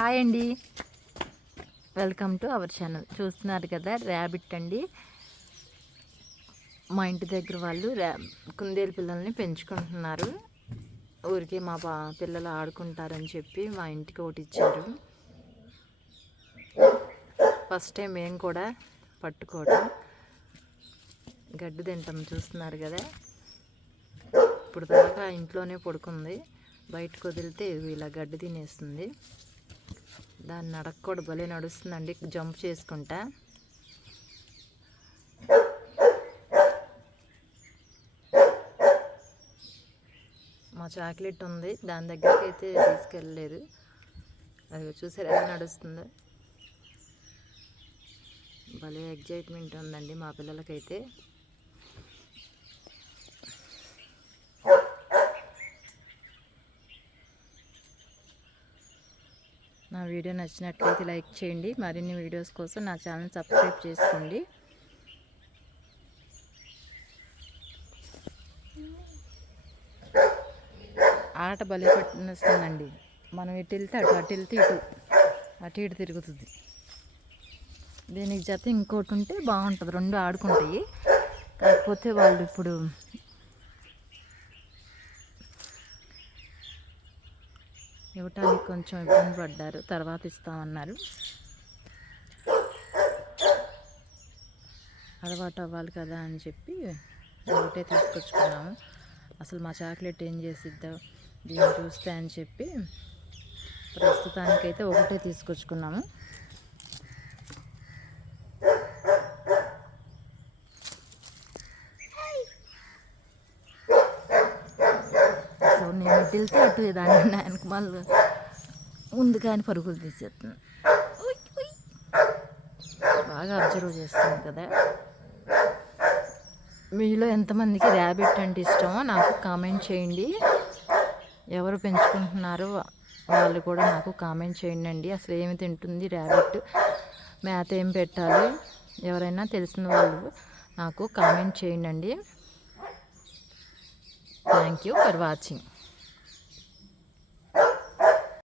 Hi అండి. Welcome to our channel చూస్తున్నారు కదా ర్యాబిట్ అండి. మా ఇంటి దగ్గర వాళ్ళు ర్యా కుందేలు పిల్లల్ని పెంచుకుంటున్నారు. ఊరికే మా పా పిల్లలు ఆడుకుంటారని చెప్పి మా ఇంటికి ఒకటి ఇచ్చారు. ఫస్ట్ టైం మేము కూడా పట్టుకోవడం గడ్డి తింటాం చూస్తున్నారు కదా. ఇప్పుడు దాకా ఇంట్లోనే పడుకుంది. బయటకు వదిలితే ఇలా గడ్డి తినేస్తుంది. దాన్ని నడక కూడా భలే నడుస్తుందండి జంప్ చేసుకుంటా. మా చాక్లెట్ ఉంది దాని దగ్గరికి అయితే తీసుకెళ్ళలేదు. అది చూసారు ఎలా నడుస్తుందో. భలే ఎగ్జైట్మెంట్ ఉందండి మా పిల్లలకైతే. నా వీడియో నచ్చినట్లయితే లైక్ చేయండి. మరిన్ని వీడియోస్ కోసం నా ఛానల్ సబ్స్క్రైబ్ చేసుకోండి. ఆట బలి పట్టినస్తుందండి మనం ఇటు వెళ్తే అటు అటు వెళ్తే ఇటు అటు ఇటు తిరుగుతుంది. దీనికి జత ఇంకోటి ఉంటే బాగుంటుంది. రెండు ఆడుకుంటాయి. కాకపోతే వాళ్ళు ఇప్పుడు ఇవ్వటానికి కొంచెం ఇబ్బంది పడ్డారు. తర్వాత ఇస్తామన్నారు. అలవాటు అవ్వాలి కదా అని చెప్పి ఒకటే తీసుకొచ్చుకున్నాము. అసలు మా చాక్లెట్ ఏం చేసిద్దాం దీన్ని చూస్తే అని చెప్పి ప్రస్తుతానికైతే ఒకటే తీసుకొచ్చుకున్నాము. నేను ఇటు వెళ్తే అటు దాని ఆయనకు మళ్ళీ ముందుగా ఆయన పరుగులు తీసేస్తుంది బాగా అబ్జర్వ్ చేస్తుంది కదా. మీలో ఎంతమందికి ర్యాబిట్ అంటే ఇష్టమో నాకు కామెంట్ చేయండి. ఎవరు పెంచుకుంటున్నారో వాళ్ళు కూడా నాకు కామెంట్ చేయండి అండి అసలు ఏమి తింటుంది ర్యాబిట్ మేత ఏం పెట్టాలి? ఎవరైనా తెలిసిన వాళ్ళు నాకు కామెంట్ చేయండి థ్యాంక్ యూ ఫర్ వాచింగ్